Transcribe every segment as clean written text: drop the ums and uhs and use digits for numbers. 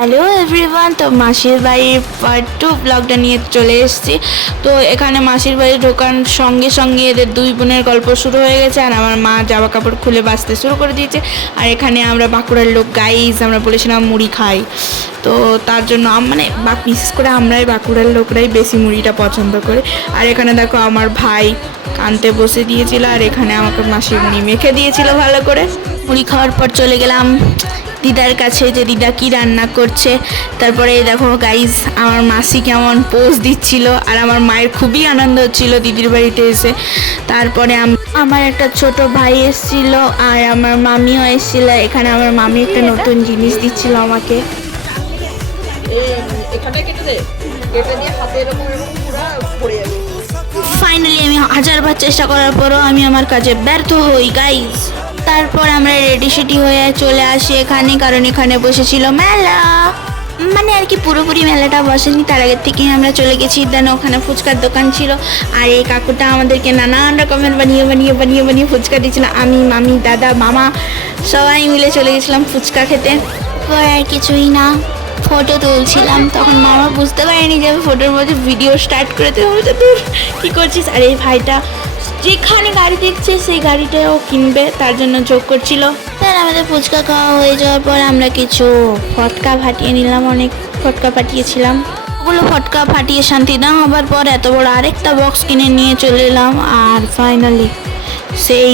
Hello everyone, তো মাসির বাড়ির পার্ট 2 ব্লগটা নিয়ে চলে এসেছি। তো এখানে মাসির বাড়ি ঢোকার সঙ্গে সঙ্গে এদের দুই বোনের গল্প শুরু হয়ে গেছে, আর আমার মা জামা কাপড় খুলে বাঁচতে শুরু করে দিয়েছে। আর এখানে আমরা বাঁকুড়ার লোক গাইজ, আমরা বলেছিলাম মুড়ি খাই, তো তার জন্য মানে বিশেষ করে আমরাই বাঁকুড়ার লোকরাই বেশি মুড়িটা পছন্দ করে। আর এখানে দেখো আমার ভাই কানতে বসে দিয়েছিল, আর এখানে আমাকে মাসি মুড়ি মেখে দিয়েছিল ভালো করে। মুড়ি খাওয়ার পর চলে গেলাম দিদার কাছে, যে দিদা কি রান্না করছে। তারপরে দেখো গাইজ আমার মাসি কেমন পোজ দিচ্ছিল, আর আমার মায়ের খুবই আনন্দ হচ্ছিল দিদির বাড়িতে এসে। তারপরে আমার একটা ছোট ভাই এসেছিল, আর আমার মামিও এসেছিল। এখানে আমার মামি একটা নতুন জিনিস দিচ্ছিল আমাকে। ফাইনালি আমি হাজারবার চেষ্টা করার পরও আমি আমার কাজে ব্যর্থ হই গাইজ। তারপর আমরা রেডি সেডি হয়ে চলে আসি এখানে, কারণ এখানে বসেছিল মেলা। মানে আর কি পুরোপুরি মেলাটা বসেনি, তার আগের থেকেই আমরা চলে গেছি। দেন ওখানে ফুচকার দোকান ছিল, আর এই কাকুটা আমাদেরকে নানান রকমের বানিয়ে ফুচকা দিয়েছিল। আমি, মামি, দাদা, মামা সবাই মিলে চলে গেছিলাম ফুচকা খেতে। আর কিছুই না, ফটো তুলছিলাম। তখন মামা বুঝতে পারেনি যে আমি ফটোর মধ্যে ভিডিও স্টার্ট করে দেবো। দূর কী করছিস? আর এই ভাইটা যেখানে গাড়ি দেখছে সেই গাড়িটাও কিনবে, তার জন্য যোগ করছিল। তার আমাদের ফুচকা খাওয়া হয়ে যাওয়ার পর আমরা কিছু ফটকা ফাটিয়ে নিলাম, অনেক ফটকা ফাটিয়েছিলাম। ওগুলো ফটকা ফাটিয়ে শান্তি না হবার পর এত বড় আরেকটা বক্স কিনে নিয়ে চলে এলাম। আর ফাইনালি সেই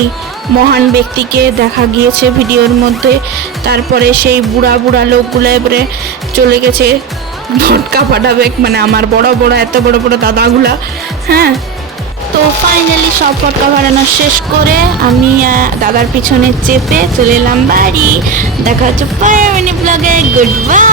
মহান ব্যক্তিকে দেখা গিয়েছে ভিডিওর মধ্যে। তারপরে সেই বুড়া বুড়া লোকগুলো এবারে চলে গেছে ফটকা ফাটাবে, মানে আমার এত বড় বড় দাদাগুলা। হ্যাঁ, তো ফাইনালি সব ফটকা ফাটানো শেষ করে আমি দাদার পিছনে চেপে চলে এলাম বাড়ি। দেখা হচ্ছে পরের মিনি ব্লগে। Good bye.